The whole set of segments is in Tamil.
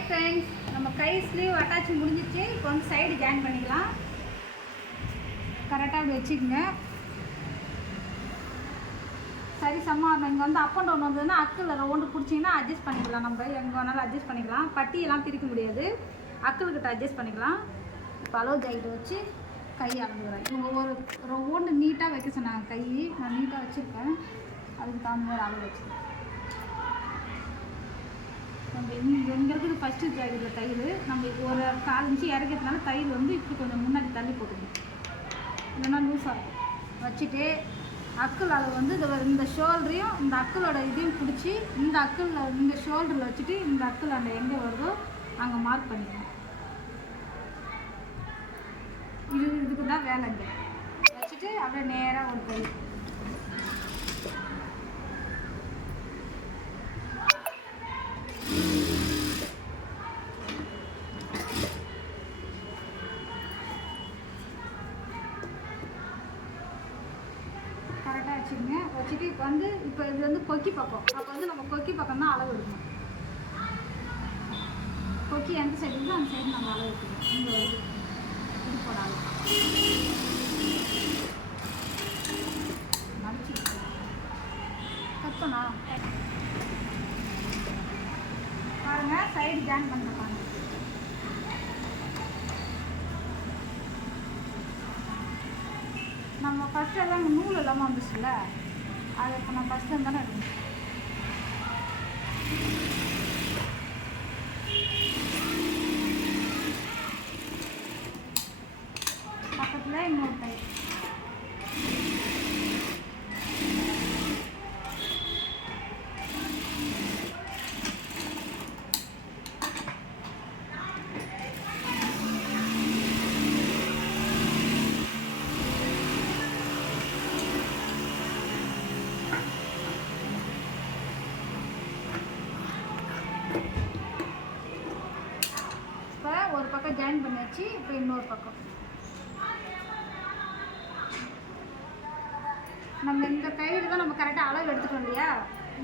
ஹாய் ஃப்ரெண்ட்ஸ், நம்ம கை ஸ்லீவ் அட்டாச் முடிஞ்சிச்சு. இப்போ வந்து சைடு ஜாயின் பண்ணிக்கலாம். கரெக்டாக அப்படி வச்சுக்கோங்க. சரி சமம். இங்கே வந்து அப் அண்ட் டவுன் வந்ததுன்னா அக்கில் ரவுண்டு பிடிச்சிங்கன்னா அட்ஜஸ்ட் பண்ணிக்கலாம். நம்ம எங்கே வேணாலும் அட்ஜஸ்ட் பண்ணிக்கலாம். பட்டியெல்லாம் பிரிக்க முடியாது, அக்கில்கிட்ட அட்ஜஸ்ட் பண்ணிக்கலாம். இப்போ அளவு ஜாக்கெட் வச்சு கை அளந்துக்கிறேன். இவங்க ஒரு ரவுண்டு நீட்டாக வைக்க சொன்னாங்க. கை நான் நீட்டாக வச்சுருக்கேன். அதுக்கு தகுந்த மாதிரி அளவு வச்சுருக்கேன். நம்ம எங்கே இருக்குது ஃபஸ்ட்டு ஜாக்கெட்டில் தையல் நம்ம ஒரு 4 இன்ச்சு இறக்கிறதுனால தையல் வந்து இப்படி கொஞ்சம் முன்னாடி தள்ளி போட்டுக்கணும், இல்லைன்னா லூஸாக இருக்கும். வச்சுட்டு அக்கிள் அளவு வந்து இந்த ஷோல்டரையும் இந்த அக்கிளோட இதையும் பிடிச்சி இந்த அக்கிளில் இந்த ஷோல்டரில் வச்சுட்டு இந்த அக்கிள் அந்த எங்கே வருதோ அங்கே மார்க் பண்ணிக்கணும். இதுக்கு தான் வேலைங்க. வச்சுட்டு அப்படியே நேராக ஒரு கை கரெக்டாக வச்சுக்கோங்க. வச்சுட்டு இப்போ இது வந்து கொக்கி பக்கம். அப்போ வந்து நம்ம கொக்கி பக்கம் தான் அளவு எடுக்கணும். கொக்கி எந்த சைடு இருக்கோ அந்த சைடு நம்ம அளவு எடுக்கணும். இங்கே வருது இது போடாது மடிச்சு கட்டணா பாருங்கள். சைடு ஜாயின் பண்ணுறாங்க. நம்ம ஃபஸ்ட்டு எல்லாம் நூல் இல்லாமல் வந்துச்சுல்ல, அது இப்போ நான் ஃபஸ்ட்டு இருந்தானே எடுக்கணும். பக்கத்தில் இன்னொரு கை ஒரு பக்கம் ஜாயின் பண்ணியாச்சு. இப்போ இன்னொரு பக்கம் நம்ம இந்த கையில் தான் நம்ம கரெக்டாக அளவு எடுத்துட்டோம் இல்லையா,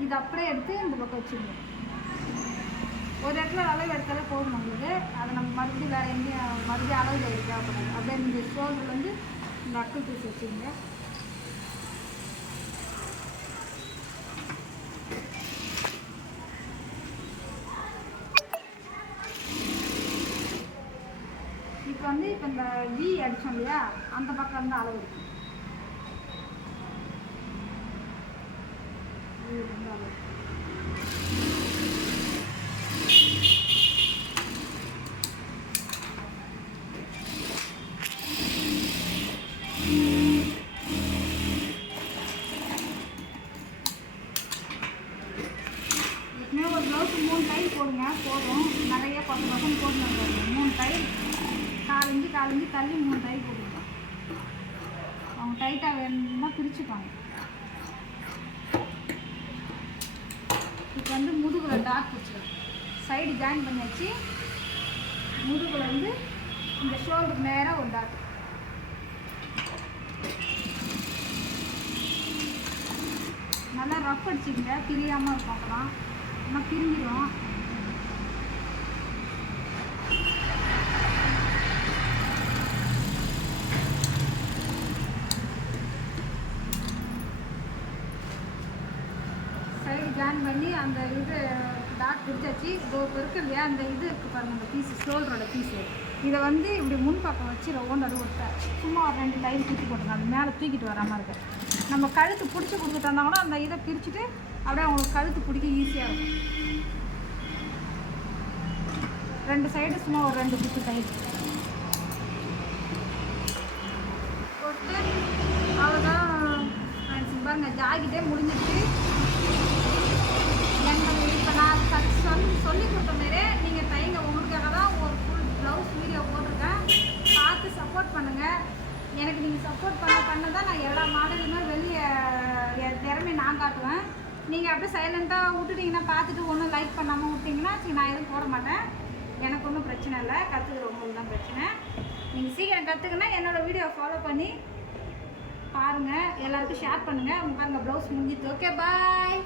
இது அப்படியே எடுத்து இந்த பக்கம் வச்சுக்கணும். ஒரு இடத்துல அளவு எடுத்தாலே போதும் நம்மளுக்கு. அதை நம்ம மறுபடியும் வேறு எங்கேயும் மறுபடியும் அளவு தேவைப்படாது. அப்படியே இந்த ஷோல்டர்லேருந்து இந்த அக்கிள் பீஸ் வச்சுக்கோங்க. இப்போ இந்த வி அடித்தோம் இல்லையா, அந்த பக்கம் வந்து அளவு இருக்கும். எப்பவுமே ஒரு ப்ளவுஸு 3 டைல் போடுங்க, போதும். நிறைய 10 பக்கம் போடணும். 3 டைல் 4 இன்ச்சு தள்ளி 3 டைல் போட்டுருக்கோம். அவங்க டைட்டாக வேணும்னா பிரிச்சுப்பாங்க. இப்போ வந்து முதுகில் டாட் பிடிச்சிடும். சைடு ஜாயின் பண்ணியாச்சு. முதுகில் வந்து இந்த ஷோல்டர் நேராக ஒரு டாட். நல்லா ரஃப் அடிச்சுக்கங்க, பிரியாமல் இருக்கும். அப்போலாம் ஆனால் பிரிஞ்சிடும். சைடு ஜாயின் பண்ணி அந்த இது டாட் பிடிச்சாச்சு. இப்போ இருக்கு இல்லையா, அந்த இது இருக்குது பாருங்கள், அந்த பீஸு ஷோல்டரோட பீஸு. இதை வந்து இப்படி முன்பக்கம் வச்சு ரவுண்ட் அடுவிட்டேன். சும்மா ஒரு 2 டைம் தூக்கி போட்டுருங்க. அது மேலே தூக்கிட்டு வராமல் இருக்கு. நம்ம கழுத்து பிடிச்சி கொடுத்துட்டோம்னா கூட அந்த இதை பிரிச்சுட்டு அப்படியே அவங்களுக்கு கழுத்து பிடிக்க ஈஸியாக இருக்கும். 2 சைடு சும்மா ஒரு 2 குத்து டைம் போட்டு அவ்வளோதான். பாருங்க, ஜாக்கெட்டே முடிஞ்சிச்சு. இப்போ நான் சொல்லி கொடுத்த மாரி நீங்கள் தைங்க. உங்களுக்காக தான் ஒரு ஃபுல் ப்ளவுஸ் வீடியோ போட்டிருக்கேன். பார்த்து சப்போர்ட் பண்ணுங்கள். எனக்கு நீங்கள் சப்போர்ட் பண்ண தான் நான் எல்லா மாடலுமே வெளியே என் திறமையை நான் காட்டுவேன். நீங்கள் அப்படியே சைலண்ட்டாக விட்டுட்டிங்கன்னா, பார்த்துட்டு ஒன்றும் லைக் பண்ணாமல் விட்டிங்கன்னா நான் எதுவும் போட மாட்டேன். எனக்கு ஒன்றும் பிரச்சனை இல்லை. கற்றுக்கிறவங்களுக்கு தான் பிரச்சனை. நீங்கள் சீக்கிரம் கற்றுக்குன்னா என்னோடய வீடியோ ஃபாலோ பண்ணி பாருங்கள். எல்லாருக்கும் ஷேர் பண்ணுங்கள். பாருங்கள், ப்ளவுஸ் முடிஞ்சிட்டு. ஓகே, பாய்.